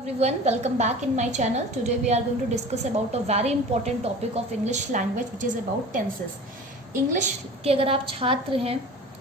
Everyone, welcome back in my channel. Today we are going to discuss about a very important topic of English language which is about tenses. English के अगर आप छात्र हैं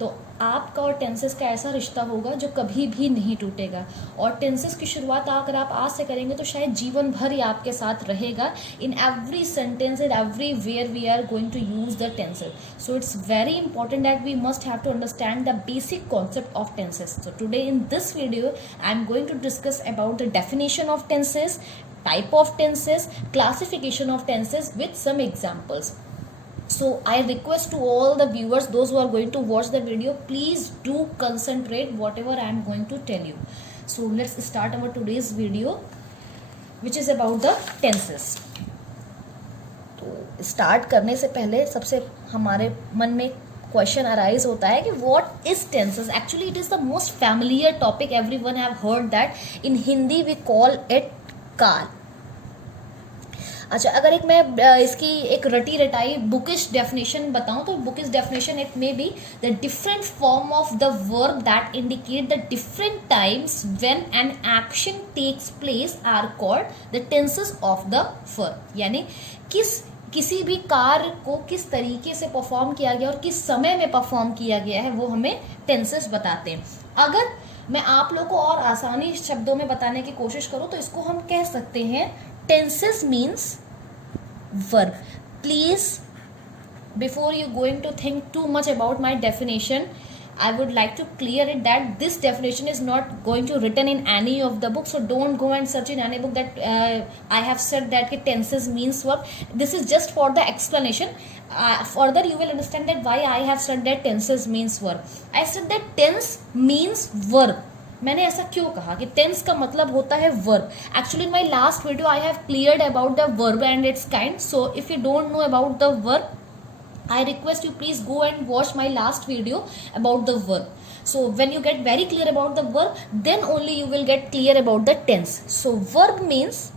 तो आपका और tenses का ऐसा रिश्ता होगा जो कभी भी नहीं टूटेगा और टेंसेस की शुरुआत अगर आप आज से करेंगे तो शायद जीवन भर ही आपके साथ रहेगा. In every sentence in every where we are going to use the tenses. So it's very important that we must have to understand the basic concept of tenses. So today in this video I am going to discuss about the definition of tenses, type of tenses, classification of tenses with some examples. So I request to all the viewers, those who are going to watch the video, please do concentrate whatever I am going to tell you. So let's start our today's video which is about the tenses. तो start करने से पहले सबसे हमारे मन में question arise होता है कि what is tenses. Actually it is the most familiar topic. Everyone have heard that. In Hindi we call it कार. अच्छा, अगर मैं इसकी एक रटी रटाई बुकिश डेफिनेशन बताऊं तो bookish definition it may be the different form of the verb that indicate the different times when an action takes place are called the tenses of the verb. यानी किसी भी कार्य को किस तरीके से परफॉर्म किया गया और किस समय में परफॉर्म किया गया है वो हमें टेंसेस बताते हैं. अगर मैं आप लोग को और आसानी शब्दों में बताने की कोशिश करूं तो इसको हम कह सकते हैं tenses means verb. Please, before you going to think too much about my definition, I would like to clear it that this definition is not going to written in any of the books. So don't go and search in any book that I have said that tenses means verb. This is just for the explanation. Further you will understand that why I have said that tenses means verb. I said that tense means verb. मैंने ऐसा क्यों कहा कि tense का मतलब होता है verb. Actually in my last video I have cleared about the verb and it's kind. So if you don't know about the verb I request you please go and watch my last video about the verb. So when you get very clear about the verb, then only you will get clear about the tense. So verb means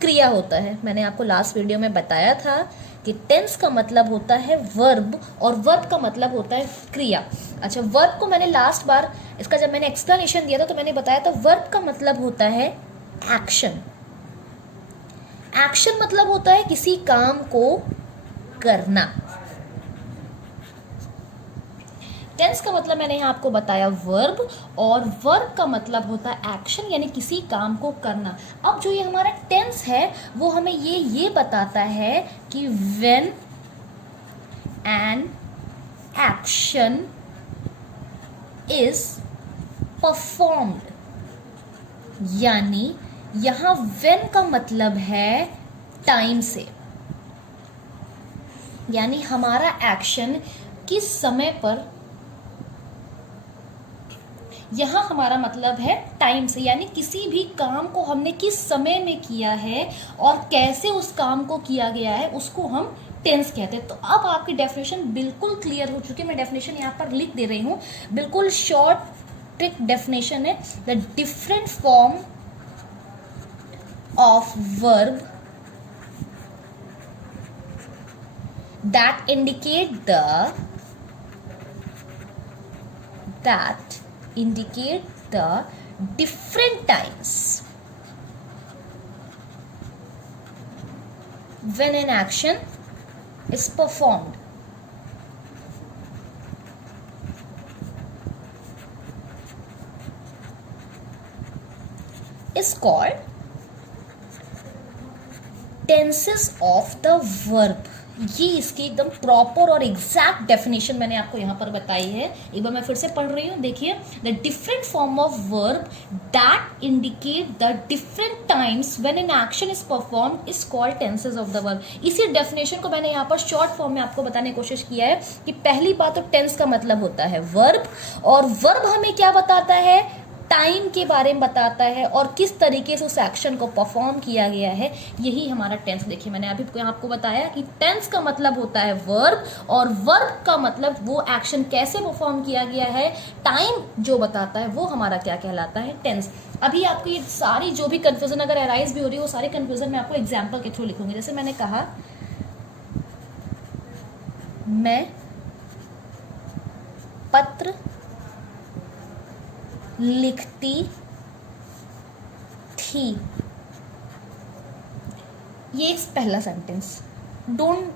क्रिया होता है. मैंने आपको last video में बताया था कि tense का मतलब होता है वर्ब और वर्ब का मतलब होता है क्रिया. अच्छा, वर्ब को मैंने लास्ट बार इसका जब मैंने एक्सप्लेनेशन दिया था तो मैंने बताया था वर्ब का मतलब होता है एक्शन. एक्शन मतलब होता है किसी काम को करना. टेंस का मतलब मैंने यहाँ आपको बताया वर्ब और वर्ब का मतलब होता है एक्शन यानी किसी काम को करना. अब जो ये हमारा टेंस है वो हमें ये बताता है कि when an action is performed. यानी यहाँ व्हेन का मतलब है टाइम से. यानी हमारा एक्शन किस समय पर, यहाँ हमारा मतलब है टाइम से. यानी किसी भी काम को हमने किस समय में किया है और कैसे उस काम को किया गया है उसको हम टेंस कहते हैं. तो अब आपकी डेफिनेशन बिल्कुल क्लियर हो चुकी है. मैं डेफिनेशन यहाँ पर लिख दे रही हूँ. बिल्कुल शॉर्ट ट्रिक डेफिनेशन है. The different form of verb that indicate the different times when an action is performed is called tenses of the verb. ये इसकी एकदम प्रॉपर और एग्जैक्ट डेफिनेशन मैंने आपको यहाँ पर बताई है. एक बार मैं फिर से पढ़ रही हूँ. देखिए, the different form of verb that indicate the different times when an action is performed is called tenses of the verb. इसी डेफिनेशन को मैंने यहाँ पर शॉर्ट फॉर्म में आपको बताने की कोशिश किया है कि पहली बात तो टेंस का मतलब होता है वर्ब और वर्ब हमें क्या बताता है, टाइम के बारे में बताता है और किस तरीके से उस एक्शन को परफॉर्म किया गया है. यही हमारा टेंस. देखिए, मैंने अभी आपको बताया कि टेंस का मतलब होता है वर्ब और वर्ब का मतलब वो एक्शन कैसे परफॉर्म किया गया है. टाइम जो बताता है वो हमारा क्या कहलाता है, टेंस. अभी आपको ये सारी जो भी कंफ्यूजन अगर अराइज भी हो रही है वो सारी कंफ्यूजन मैं आपको एग्जाम्पल के थ्रू लिखूंगी. जैसे मैंने कहा, मैं पत्र लिखती थी, ये एक पहला sentence. Don't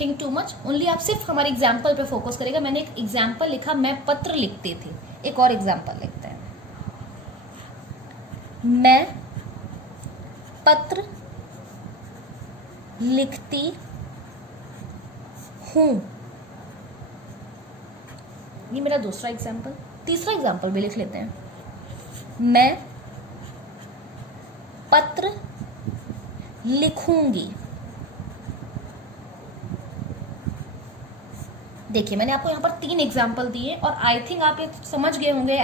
think too much, only आप सिर्फ हमारे एग्जाम्पल पे फोकस करेगा। मैंने एक एग्जाम्पल लिखा, मैं पत्र लिखती थी। एक और एग्जाम्पल लिखते हैं, मैं पत्र लिखती हूं। ये मेरा दूसरा एग्जाम्पल। तीसरा एग्जाम्पल भी लिख लेते हैं, मैं पत्र लिखूंगी। देखिए मैंने आपको यहाँ पर 3 एग्जाम्पल दिए और आई थिंक आप ये समझ गए होंगे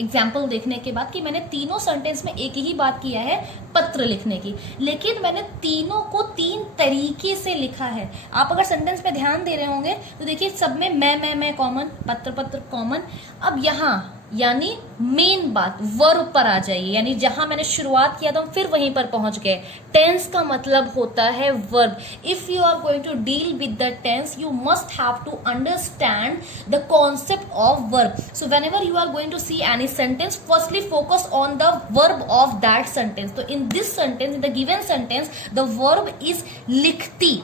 एग्जाम्पल देखने के बाद कि मैंने तीनों सेंटेंस में एक ही बात किया है, पत्र लिखने की। लेकिन मैंने तीनों को 3 तरीके से लिखा है। आप अगर सेंटेंस पे ध्यान दे रहे होंगे तो देखिए सब में मैं कॉमन, पत्र पत्र कॉमन। अब यहाँ यानी मेन बात वर्ब पर आ जाइए, यानी जहां मैंने शुरुआत किया था हम फिर वहीं पर पहुंच गए। टेंस का मतलब होता है verb. If you are going to deal with the tense you must have to understand the concept of verb. So whenever you are going to see any sentence, firstly focus on the verb of that sentence. तो in this sentence, in the given sentence, the verb is लिखती।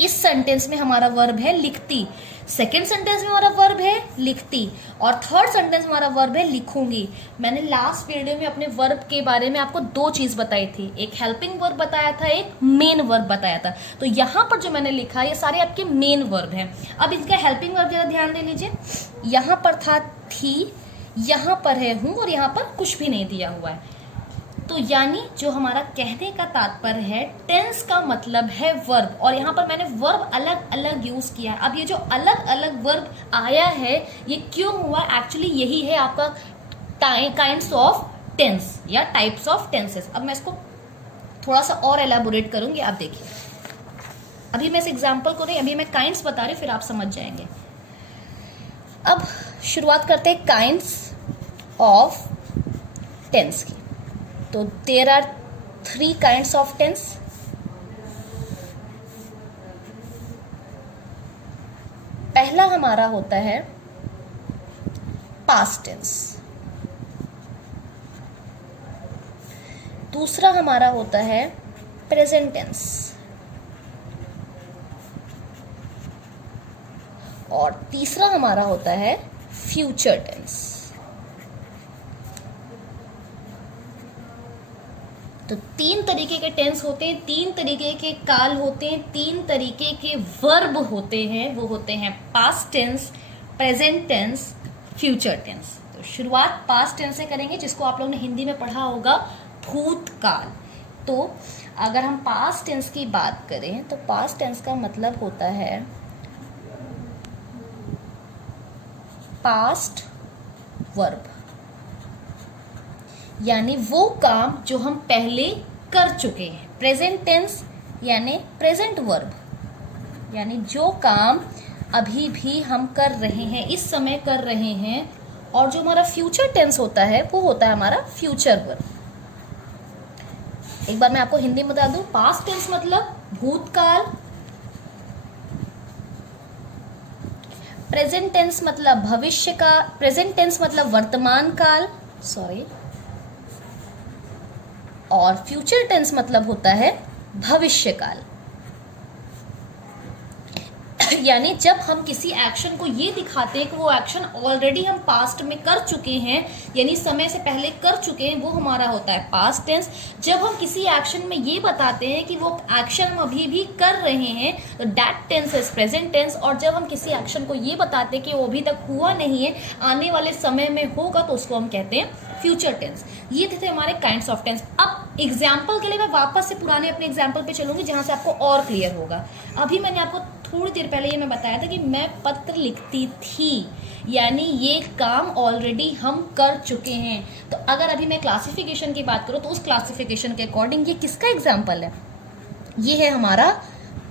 इस sentence में हमारा verb है लिखती, second sentence में हमारा verb है लिखती, और थर्ड सेंटेंस में हमारा वर्ब है लिखूंगी। मैंने लास्ट वीडियो में अपने वर्ब के बारे में आपको 2 चीज बताई थी, एक हेल्पिंग वर्ब बताया था, एक मेन वर्ब बताया था। तो यहाँ पर जो मैंने लिखा ये सारे आपके मेन वर्ब हैं। अब इसका हेल्पिंग वर्ब जरा ध्यान दे लीजिए, यहाँ पर था थी, यहाँ पर है हूं, और यहाँ पर कुछ भी नहीं दिया हुआ है। तो यानी जो हमारा कहने का तात्पर्य है, टेंस का मतलब है वर्ब, और यहाँ पर मैंने वर्ब अलग अलग यूज किया। अब ये जो अलग अलग वर्ब आया है ये क्यों हुआ, एक्चुअली यही है आपका काइंड्स ऑफ टेंस या टाइप्स ऑफ टेंसेस। अब मैं इसको थोड़ा सा और एलाबोरेट करूंगी, आप देखिए। अभी मैं इस एग्जाम्पल को नहीं, अभी मैं काइंड्स बता रही हूँ, फिर आप समझ जाएंगे। अब शुरुआत करते हैं काइंड्स ऑफ टेंस की। तो there are 3 kinds of tense. पहला हमारा होता है पास्ट टेंस, दूसरा हमारा होता है प्रेजेंट टेंस, और तीसरा हमारा होता है फ्यूचर टेंस। तो 3 तरीके के टेंस होते हैं, 3 तरीके के काल होते हैं, 3 तरीके के वर्ब होते हैं। वो होते हैं past tense, present tense, future tense. तो शुरुआत पास्ट टेंस से करेंगे, जिसको आप लोगों ने हिंदी में पढ़ा होगा भूतकाल। तो अगर हम पास्ट टेंस की बात करें तो पास्ट टेंस का मतलब होता है पास्ट वर्ब, यानी वो काम जो हम पहले कर चुके हैं। प्रेजेंट टेंस यानी प्रेजेंट वर्ब, यानी जो काम अभी भी हम कर रहे हैं, इस समय कर रहे हैं। और जो हमारा फ्यूचर टेंस होता है वो होता है हमारा फ्यूचर वर्ब। एक बार मैं आपको हिंदी में बता दूं, पास्ट टेंस मतलब भूतकाल, प्रेजेंट टेंस मतलब भविष्य का, प्रेजेंट टेंस मतलब वर्तमान काल, और फ्यूचर टेंस मतलब होता है भविष्य काल। यानी जब हम किसी एक्शन को ये दिखाते हैं कि वो एक्शन ऑलरेडी हम पास्ट में कर चुके हैं, यानी समय से पहले कर चुके हैं, वो हमारा होता है पास्ट टेंस। जब हम किसी एक्शन में ये बताते हैं कि वो एक्शन हम अभी भी कर रहे हैं तो that tense is present tense. और जब हम किसी एक्शन को ये बताते हैं कि वो अभी तक हुआ नहीं है, आने वाले समय में होगा, तो उसको हम कहते हैं फ्यूचर टेंस। ये थे हमारे काइंड्स ऑफ टेंस। अब एग्जाम्पल के लिए मैं वापस से पुराने अपने एग्जाम्पल पे चलूंगी जहां से आपको और क्लियर होगा। अभी मैंने आपको थोड़ी देर पहले ये मैं बताया था कि मैं पत्र लिखती थी, यानी ये काम ऑलरेडी हम कर चुके हैं। तो अगर अभी मैं क्लासिफिकेशन की बात करूं तो उस क्लासिफिकेशन के अकॉर्डिंग ये किसका एग्जाम्पल है, ये है हमारा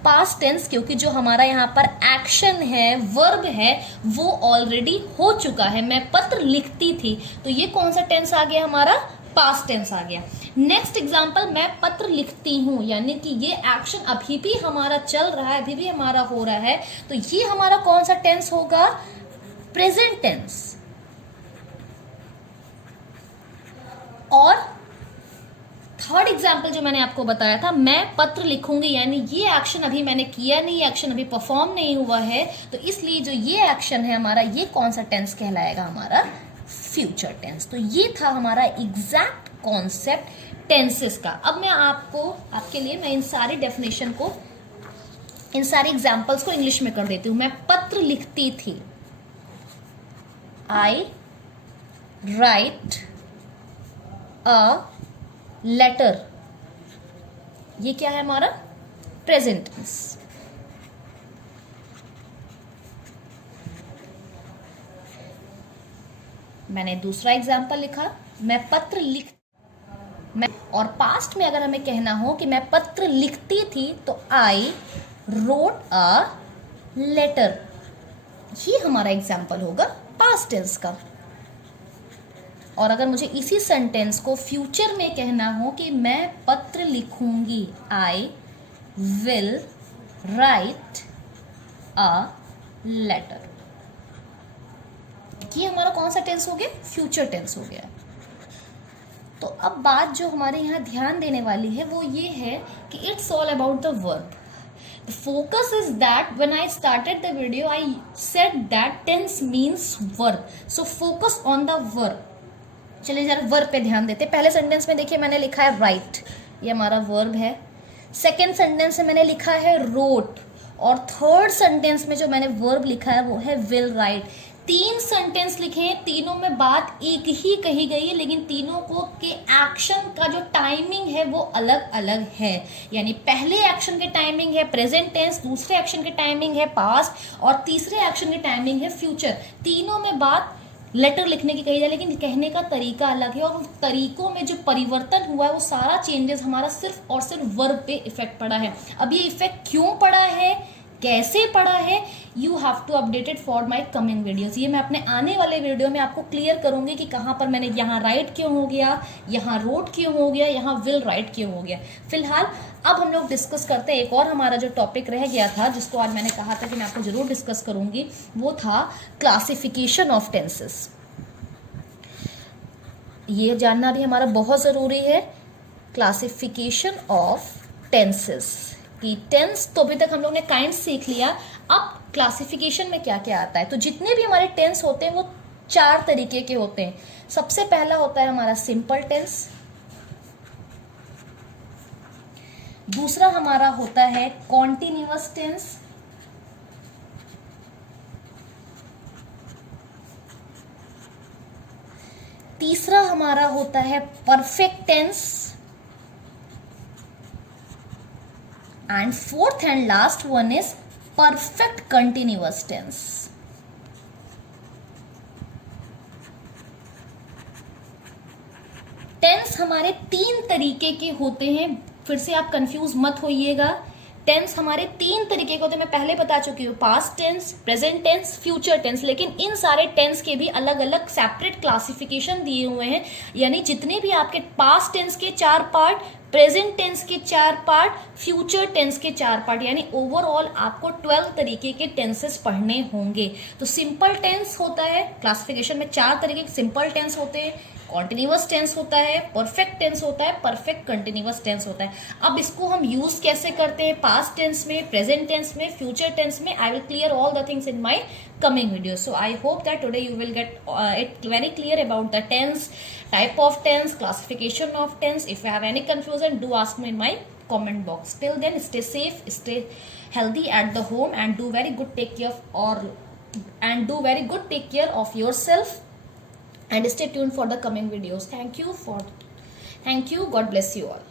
पास्ट टेंस, क्योंकि जो हमारा यहाँ पर एक्शन है, वर्ब है, वो ऑलरेडी हो चुका है। मैं पत्र लिखती थी, तो ये कौन सा टेंस आ गया हमारा, पास्ट टेंस आ गया। नेक्स्ट एग्जाम्पल, मैं पत्र लिखती हूं, यानी कि ये एक्शन अभी भी हमारा चल रहा है, अभी भी हमारा हो रहा है, तो ये हमारा कौन सा टेंस होगा, प्रेजेंट टेंस। और थर्ड एग्जाम्पल जो मैंने आपको बताया था, मैं पत्र लिखूंगी, यानी ये एक्शन अभी मैंने किया नहीं, ये एक्शन अभी परफॉर्म नहीं हुआ है, तो इसलिए जो ये एक्शन है हमारा, ये कौन सा टेंस कहलाएगा, हमारा फ्यूचर टेंस। तो ये था हमारा एग्जैक्ट कॉन्सेप्ट टेंसेस का। अब मैं आपके लिए मैं इन सारी डेफिनेशन को, इन सारे एग्जाम्पल्स को इंग्लिश में कर देती हूँ। मैं पत्र लिखती थी, आई राइट अ लेटर, ये क्या है हमारा प्रेजेंट टेंस। मैंने दूसरा एग्जाम्पल लिखा, मैं पत्र मैं, और पास्ट में अगर हमें कहना हो कि मैं पत्र लिखती थी तो आई रोट अ लेटर, ये हमारा एग्जाम्पल होगा पास्ट टेंस का। और अगर मुझे इसी सेंटेंस को फ्यूचर में कहना हो कि मैं पत्र लिखूंगी, I will write a letter, ये हमारा कौन सा टेंस हो गया, फ्यूचर टेंस हो गया। तो अब बात जो हमारे यहाँ ध्यान देने वाली है वो ये है कि it's all about the verb. The focus is that when I started the video, I said that tense means verb. So focus on the verb. चलिए जरा वर्ब पे ध्यान देते। पहले सेंटेंस में देखिए मैंने लिखा है राइट, ये हमारा वर्ब है। सेकेंड सेंटेंस में मैंने लिखा है रोट, और थर्ड सेंटेंस में जो मैंने वर्ब लिखा है वो है विल राइट। तीन सेंटेंस लिखे हैं, तीनों में बात एक ही कही गई है, लेकिन तीनों को के एक्शन का जो टाइमिंग है वो अलग अलग है। यानी पहले एक्शन के टाइमिंग है प्रेजेंट टेंस, दूसरे एक्शन के टाइमिंग है पास्ट, और तीसरे एक्शन की टाइमिंग है फ्यूचर। तीनों में बात लेटर लिखने की कही जाए, लेकिन कहने का तरीका अलग है, और उन तरीकों में जो परिवर्तन हुआ है वो सारा चेंजेस हमारा सिर्फ और सिर्फ वर्ब पे इफेक्ट पड़ा है। अब ये इफेक्ट क्यों पड़ा है, कैसे पड़ा है, you have to updated for my coming videos. ये मैं अपने आने वाले वीडियो में आपको क्लियर करूंगी कि कहाँ पर मैंने यहाँ राइट क्यों हो गया, यहाँ रोट क्यों हो गया, यहाँ विल राइट क्यों हो गया। फिलहाल अब हम लोग डिस्कस करते हैं एक और हमारा जो टॉपिक रह गया था, जिसको आज मैंने कहा था कि मैं आपको जरूर डिस्कस करूंगी, वो था क्लासिफिकेशन ऑफ टेंसेस। ये जानना भी हमारा बहुत जरूरी है, क्लासिफिकेशन ऑफ टेंसेस की टेंस। तो अभी तक हम लोग ने काइंड सीख लिया, अब क्लासिफिकेशन में क्या क्या आता है। तो जितने भी हमारे टेंस होते हैं वो चार तरीके के होते हैं। सबसे पहला होता है हमारा सिंपल टेंस, दूसरा हमारा होता है कॉन्टिन्यूअस टेंस, तीसरा हमारा होता है perfect tense, and fourth and last one is perfect continuous tense. Tense हमारे तीन तरीके के होते हैं, फिर से आप कंफ्यूज मत होइएगा। टेंस हमारे तीन तरीके के होते हैं, मैं पहले बता चुकी हूँ, past tense, present tense, future tense. लेकिन इन सारे टेंस के भी अलग अलग सेपरेट क्लासिफिकेशन दिए हुए हैं। यानी जितने भी आपके पास्ट टेंस के 4 पार्ट, प्रेजेंट टेंस के 4 पार्ट, फ्यूचर टेंस के 4 पार्ट, यानी ओवरऑल आपको 12 तरीके के टेंसेस पढ़ने होंगे। तो सिंपल टेंस होता है, क्लासिफिकेशन में 4 तरीके के सिंपल टेंस होते हैं, कॉन्टिन्यूअस टेंस होता है, परफेक्ट टेंस होता है, परफेक्ट कंटिन्यूअस टेंस होता है। अब इसको हम यूज कैसे करते हैं पास्ट टेंस में, प्रेजेंट टेंस में, फ्यूचर टेंस में, I will clear all the things in my coming video. So I hope that today you will get it very clear about the tense, type of tense, classification of tense. If you have any confusion, do ask me in my comment box. Till then, stay safe, stay healthy at the home, and do very good take care of yourself, and stay tuned for the coming videos. Thank you. God bless you all.